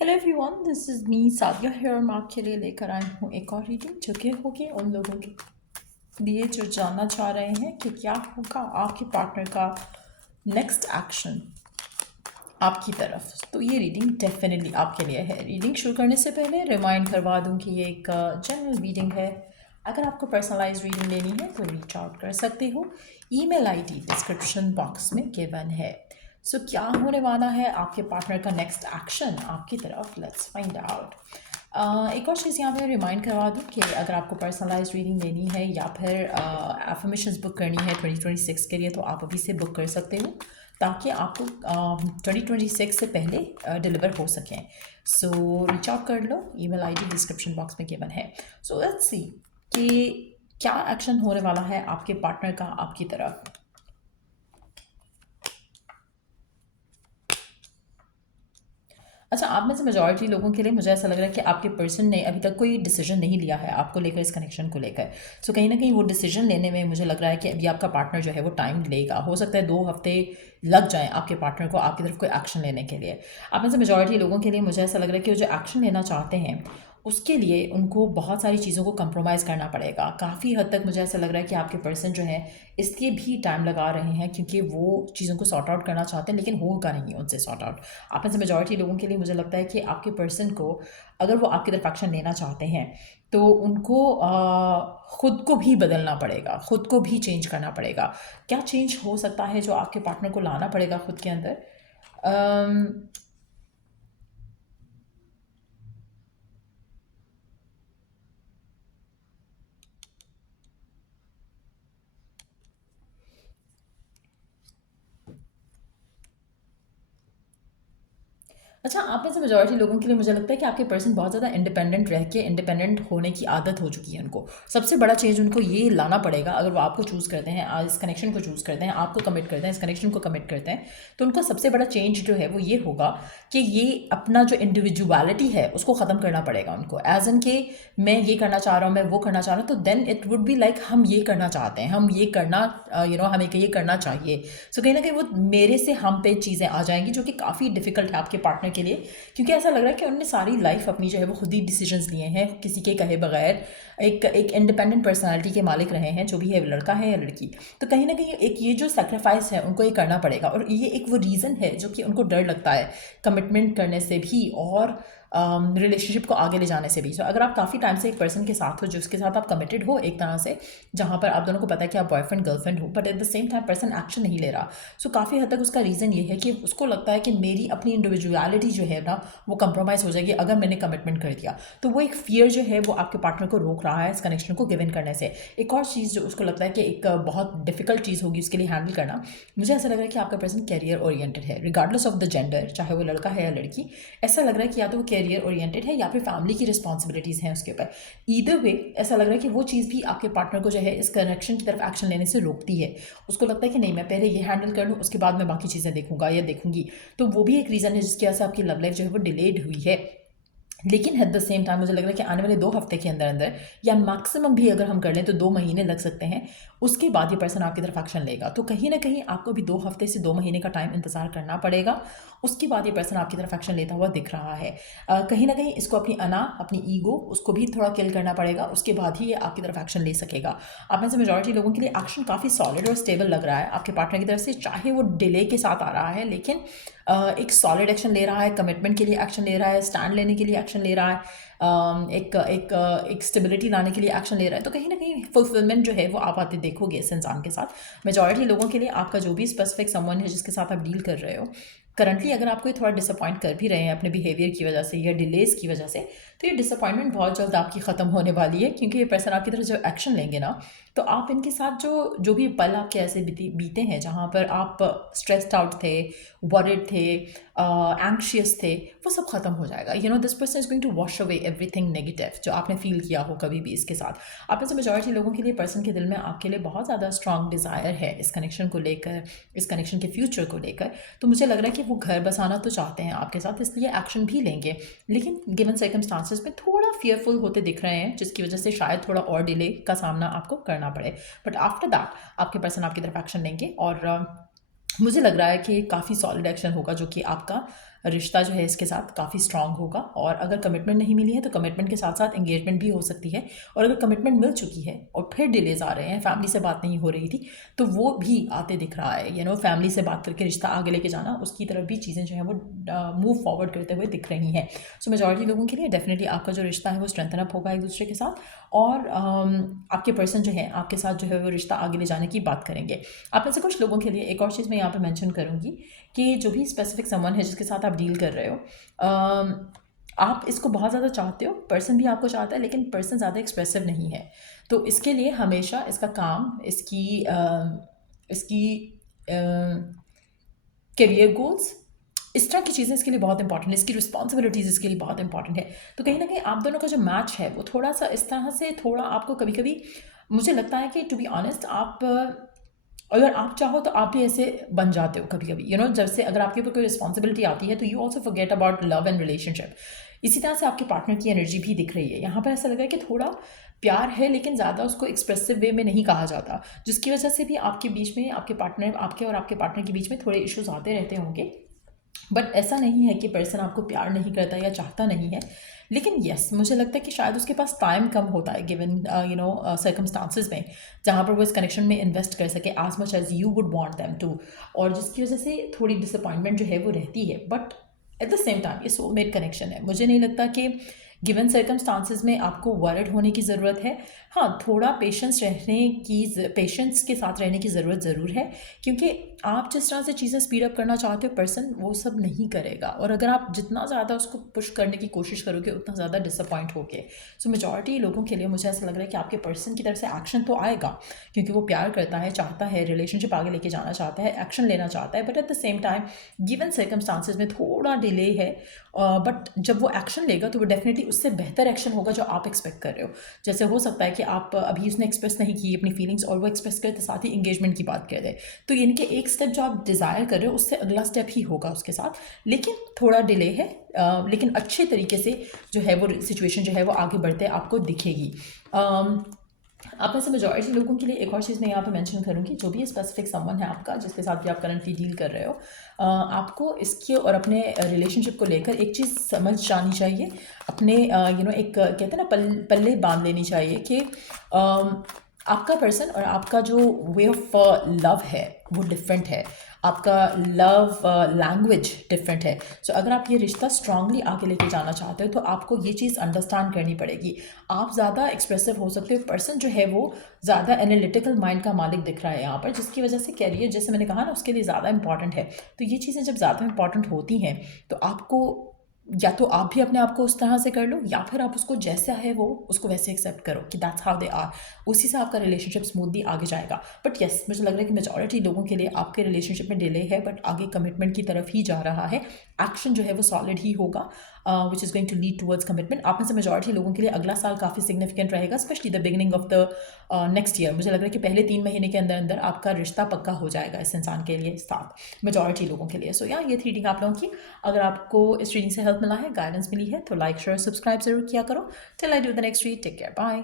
Hello everyone, this is me Sadia here. मैं आपके लिए लेकर आई हूँ एक और रीडिंग जो कि होगी उन लोगों के लिए जो जानना चाह रहे हैं कि क्या होगा आपके पार्टनर का नेक्स्ट एक्शन आपकी तरफ। तो ये रीडिंग डेफिनेटली आपके लिए है। रीडिंग शुरू करने से पहले रिमाइंड करवा दूँ कि ये एक जनरल रीडिंग है। अगर आपको पर्सनलाइज रीडिंग लेनी है तो रीच आउट कर सकते हो। ईमेल आईडी डिस्क्रिप्शन बॉक्स में गिवन है। सो क्या होने वाला है आपके पार्टनर का नेक्स्ट एक्शन आपकी तरफ, लेट्स फाइंड आउट। एक और चीज़ यहाँ पे रिमाइंड करवा दूँ कि अगर आपको पर्सनलाइज रीडिंग लेनी है या फिर एफर्मेशंस बुक करनी है 2026 के लिए तो आप अभी से बुक कर सकते हो ताकि आपको 2026 से पहले डिलीवर हो सकें। सो रीच आउट कर लो। ईमेल आईडी डिस्क्रिप्शन बॉक्स में गिवन है। सो लेट्स सी कि क्या एक्शन होने वाला है आपके पार्टनर का आपकी तरफ। अच्छा, आप में से मेजॉरिटी लोगों के लिए मुझे ऐसा लग रहा है कि आपके पर्सन ने अभी तक कोई डिसीजन नहीं लिया है आपको लेकर, इस कनेक्शन को लेकर। सो कहीं ना कहीं वो डिसीजन लेने में मुझे लग रहा है कि अभी आपका पार्टनर जो है वो टाइम लेगा। हो सकता है 2 हफ्ते लग जाएं आपके पार्टनर को आपकी तरफ कोई एक्शन लेने के लिए। आप में से मेजॉरिटी लोगों के लिए मुझे ऐसा लग रहा है कि वो जो एक्शन लेना चाहते हैं उसके लिए उनको बहुत सारी चीज़ों को कंप्रोमाइज़ करना पड़ेगा। काफ़ी हद तक मुझे ऐसा लग रहा है कि आपके पर्सन जो है इसके भी टाइम लगा रहे हैं क्योंकि वो चीज़ों को सॉर्ट आउट करना चाहते हैं लेकिन होगा नहीं उनसे सॉर्ट आउट। आप में से मेजॉरिटी लोगों के लिए मुझे लगता है कि आपके पर्सन को अगर वो आपकी तरफ एक्शन लेना चाहते हैं तो उनको खुद को भी बदलना पड़ेगा, खुद को भी चेंज करना पड़ेगा। क्या चेंज हो सकता है जो आपके पार्टनर को लाना पड़ेगा खुद के अंदर? अम, अच्छा, आप में से मेजॉरिटी लोगों के लिए मुझे लगता है कि आपके पर्सन बहुत ज़्यादा इंडिपेंडेंट रह के इंडिपेंडेंट होने की आदत हो चुकी है उनको। सबसे बड़ा चेंज उनको ये लाना पड़ेगा अगर वो आपको चूज़ करते हैं, इस कनेक्शन को चूज़ करते हैं, आपको कमिट करते हैं, इस कनेक्शन को कमिट करते हैं, तो उनका सबसे बड़ा चेंज जो है वो ये होगा कि ये अपना जो इंडिविजुअलिटी है उसको ख़त्म करना पड़ेगा उनको। एज एन के मैं ये करना चाह रहा हूँ, मैं वो करना चाह रहा हूँ, तो then it would be like हम ये करना चाहते हैं, हम ये करना हमें ये करना चाहिए। सो कहीं ना कहीं वो मेरे से हम पे चीज़ें आ जाएंगी जो कि काफ़ी डिफिकल्ट है आपके पार्टनर के लिए, क्योंकि ऐसा लग रहा है कि उन्होंने सारी लाइफ अपनी जो है वो खुद ही डिसीजंस लिए हैं किसी के कहे बगैर। एक इंडिपेंडेंट पर्सनालिटी के मालिक रहे हैं, जो भी है लड़का है या लड़की। तो कहीं ना कहीं एक ये जो सेक्रीफाइस है उनको ये करना पड़ेगा और ये एक वो रीज़न है जो कि उनको डर लगता है कमिटमेंट करने से भी और रिलेशनशिप को आगे ले जाने से भी। तो अगर आप काफ़ी टाइम से एक पर्सन के साथ हो जिसके साथ आप कमिटेड हो एक तरह से, जहाँ पर आप दोनों को पता है कि आप बॉयफ्रेंड गर्लफ्रेंड हो, but at the same time person action नहीं ले रहा। सो काफ़ी हद तक उसका रीज़न ये है कि उसको लगता है कि मेरी अपनी इंडिविजुअलिटी जो है ना वो कंप्रोमाइज़ हो जाएगी अगर मैंने कमिटमेंट कर दिया। तो वो एक फियर जो है वो आपके पार्टनर को रोक रहा है इस कनेक्शन को गिवन करने से। एक और चीज़ जो उसको लगता है कि एक बहुत डिफिकल्ट चीज़ होगी उसके लिए हैंडल करना, मुझे ऐसा लग रहा है कि आपका पर्सन कैरियर ओरिएंटेड है रिगार्डलेस ऑफ द जेंडर, चाहे वो लड़का है या लड़की। ऐसा लग रहा है कि या तो वो कैरियर ओरिएंटेड है या फिर फैमिली की रिस्पॉन्सिबिलिटीज़ हैं उसके ऊपर। ईदर वे ऐसा लग रहा है कि वो चीज़ भी आपके पार्टनर को जो है इस कनेक्शन की तरफ एक्शन लेने से रोकती है। उसको लगता है कि नहीं, मैं पहले ये हैंडल कर लूँ उसके बाद मैं बाकी चीज़ें देखूंगा या देखूंगी। तो वो भी एक रीज़न है जिसकी वजह से आपकी लव लाइफ जो है वो डिलेड हुई है। लेकिन एट द सेम टाइम मुझे लग रहा है कि आने वाले 2 हफ्ते के अंदर अंदर या मैक्सिमम भी अगर हम कर लें तो 2 महीने लग सकते हैं, उसके बाद ये पर्सन आपकी तरफ एक्शन लेगा। तो कहीं ना कहीं आपको भी 2 हफ्ते से 2 महीने का टाइम इंतजार करना पड़ेगा। उसके बाद ये पर्सन आपकी तरफ एक्शन लेता हुआ दिख रहा है। कहीं ना कहीं इसको अपनी अना, अपनी ईगो, उसको भी थोड़ा किल करना पड़ेगा, उसके बाद ही ये आपकी तरफ एक्शन ले सकेगा। आप में से मेजॉरिटी लोगों के लिए एक्शन काफ़ी सॉलिड और स्टेबल लग रहा है आपके पार्टनर की तरफ से, चाहे वो डिले के साथ आ रहा है लेकिन एक सॉलिड एक्शन ले रहा है, कमिटमेंट के लिए एक्शन ले रहा है, स्टैंड लेने के लिए एक्शन ले रहा है, एक स्टेबिलिटी लाने के लिए एक्शन ले रहा है। तो कहीं ना कहीं फुलफिलमेंट जो है वो आप आते देखोगे इस इंसान के साथ। मेजॉरिटी लोगों के लिए आपका जो भी स्पेसिफिक समवन है जिसके साथ आप डील कर रहे हो करंटली, अगर आपको ये थोड़ा डिसअपॉइंट कर भी रहे हैं अपने बिहेवियर की वजह से या डिलेज की वजह से, तो ये डिसअपॉइंटमेंट बहुत जल्द आपकी ख़त्म होने वाली है, क्योंकि ये पर्सन आपकी तरफ जो एक्शन लेंगे ना, तो आप इनके साथ जो जो भी पल आपके ऐसे बीते हैं जहाँ पर आप स्ट्रेस्ड आउट थे, वरिड थे, एंक्शियस थे, वो सब खत्म हो जाएगा। This person is going to wash away everything negative जो आपने फील किया हो कभी भी इसके साथ। आप में से मेजॉरिटी लोगों के लिए पर्सन के दिल में आपके लिए बहुत ज़्यादा स्ट्रॉन्ग डिज़ायर है इस कनेक्शन को लेकर, इस कनेक्शन के फ्यूचर को लेकर। तो मुझे लग रहा है कि वो घर बसाना तो चाहते हैं आपके साथ, इसलिए एक्शन भी लेंगे, लेकिन गिवन सर्कमस्टांसेस में थोड़ा फियरफुल होते दिख रहे हैं, जिसकी वजह से शायद थोड़ा और डिले का सामना आपको करना पड़े। बट आफ्टर दैट आपके पर्सन आपकी तरफ एक्शन लेंगे और मुझे लग रहा है कि काफ़ी सॉलिड एक्शन होगा जो कि आपका रिश्ता जो है इसके साथ काफ़ी स्ट्रांग होगा। और अगर कमिटमेंट नहीं मिली है तो कमिटमेंट के साथ साथ एंगेजमेंट भी हो सकती है। और अगर कमिटमेंट मिल चुकी है और फिर डिलेज आ रहे हैं, फैमिली से बात नहीं हो रही थी, तो वो भी आते दिख रहा है। फैमिली से बात करके रिश्ता आगे लेके जाना, उसकी तरफ भी चीज़ें जो हैं वो मूव फॉरवर्ड करते हुए दिख रही हैं। सो मेजॉरिटी लोगों के लिए डेफिनेटली आपका जो रिश्ता है वो स्ट्रेंथन अप होगा एक दूसरे के साथ। और आपके पर्सन जो है आपके साथ जो है वो रिश्ता आगे ले जाने की बात करेंगे। आप में से कुछ लोगों के लिए एक और चीज़ मैं यहाँ पे मेंशन करूँगी कि जो भी स्पेसिफिक समवन है जिसके साथ आप डील कर रहे हो, आप इसको बहुत ज़्यादा चाहते हो, पर्सन भी आपको चाहता है, लेकिन पर्सन ज़्यादा एक्सप्रेसिव नहीं है। तो इसके लिए हमेशा इसका काम, इसकी करियर गोल्स, इस तरह की चीज़ें इसके लिए बहुत इंपॉर्टेंट है, इसकी रिस्पॉन्सिबिलिटीज़ इसके लिए बहुत इंपॉर्टेंट है। तो कहीं ना कहीं आप दोनों का जो मैच है वो थोड़ा सा इस तरह से, थोड़ा आपको कभी कभी मुझे लगता है कि टू बी ऑनेस्ट, आप अगर आप चाहो तो आप भी ऐसे बन जाते हो कभी कभी। जब से अगर आपके ऊपर कोई रिस्पॉन्सिबिलिटी आती है तो you also forget about love and relationship. इसी तरह से आपके पार्टनर की एनर्जी भी दिख रही है यहाँ पर। ऐसा लग रहा है कि थोड़ा प्यार है लेकिन ज़्यादा उसको एक्सप्रेसिव वे में नहीं कहा जाता, जिसकी वजह से भी आपके बीच में, आपके और आपके पार्टनर के बीच में थोड़े इश्यूज आते रहते होंगे। बट ऐसा नहीं है कि पर्सन आपको प्यार नहीं करता या चाहता नहीं है, लेकिन यस मुझे लगता है कि शायद उसके पास टाइम कम होता है गिवन सर्कमस्टांसिस में, जहाँ पर वो इस कनेक्शन में इन्वेस्ट कर सके as much as you would want them to. और जिसकी वजह से थोड़ी डिसअपॉइंटमेंट जो है वो रहती है। But at the same time ये सोलमेट कनेक्शन है। मुझे नहीं लगता कि गिवन सर्कमस्टांसिस में आपको वर्ड होने की ज़रूरत है। हाँ, थोड़ा पेशेंस के साथ रहने की ज़रूरत ज़रूर है, क्योंकि आप जिस तरह से चीज़ें स्पीड अप करना चाहते हो पर्सन वो सब नहीं करेगा। और अगर आप जितना ज़्यादा उसको पुश करने की कोशिश करोगे उतना ज़्यादा डिसअपॉइंट होगे। सो मेजॉरिटी लोगों के लिए मुझे ऐसा लग रहा है कि आपके पर्सन की तरफ से एक्शन तो आएगा, क्योंकि वो प्यार करता है, चाहता है, रिलेशनशिप आगे लेके जाना चाहता है, एक्शन लेना चाहता है। But at the same time given circumstances में थोड़ा डिले है। बट जब वो एक्शन लेगा तो वो डेफिनेटली उससे बेहतर एक्शन होगा जो आप एक्सपेक्ट कर रहे हो। जैसे हो सकता है कि आप अभी उसने एक्सप्रेस नहीं की अपनी फीलिंग्स और वो एक्सप्रेस करते साथ ही इंगेजमेंट की बात कर दे, तो यानी कि एक स्टेप जो आप डिज़ायर कर रहे हो उससे अगला स्टेप ही होगा उसके साथ, लेकिन थोड़ा डिले है। लेकिन अच्छे तरीके से जो है वो सिचुएशन जो है वो आगे बढ़ते आपको दिखेगी। आप में से मेजॉरिटी लोगों के लिए एक और चीज़ मैं यहाँ पे मेंशन करूँगी, जो भी स्पेसिफिक समवन है आपका जिसके साथ भी आप करंटली डील कर रहे हो, आपको इसके और अपने रिलेशनशिप को लेकर एक चीज़ समझ जानी चाहिए। अपने एक कहते हैं ना पल्ले बांध लेनी चाहिए कि आपका पर्सन और आपका जो वे ऑफ लव है वो डिफरेंट है, आपका लव लैंग्वेज डिफरेंट है। सो अगर आप ये रिश्ता स्ट्रांगली आगे लेके जाना चाहते हो तो आपको ये चीज़ अंडरस्टैंड करनी पड़ेगी। आप ज़्यादा एक्सप्रेसिव हो सकते हो, पर्सन जो है वो ज़्यादा एनालिटिकल माइंड का मालिक दिख रहा है यहाँ पर, जिसकी वजह से कैरियर, जैसे मैंने कहा ना, उसके लिए ज़्यादा इंपॉर्टेंट है। तो ये चीज़ें जब ज़्यादा इंपॉर्टेंट होती हैं तो आपको, या तो आप भी अपने आप को उस तरह से कर लो, या फिर आप उसको जैसा है वो उसको वैसे एक्सेप्ट करो कि दैट्स हाउ दे आर। उसी से आपका रिलेशनशिप स्मूथली आगे जाएगा। बट यस, मुझे लग रहा है कि मेजॉरिटी लोगों के लिए आपके रिलेशनशिप में डिले है, बट आगे कमिटमेंट की तरफ ही जा रहा है। एक्शन जो है वो सॉलिड ही होगा, which is going to lead towards commitment. आप में से मेजॉरिटी लोगों के लिए अगला साल काफ़ी सिग्निफिकेंट रहेगा, specially the beginning of the next year. मुझे लग रहा है कि पहले 3 महीने के अंदर अंदर आपका रिश्ता पक्का हो जाएगा इस इंसान के लिए साथ, मेजॉरिटी लोगों के लिए। सो या ये थी रीडिंग आप लोगों की। अगर आपको इस रीडिंग से हेल्प मिला है, गाइडेंस मिली है, तो लाइक शेयर सब्सक्राइब जरूर किया करो। Till I do the next read, take care, bye.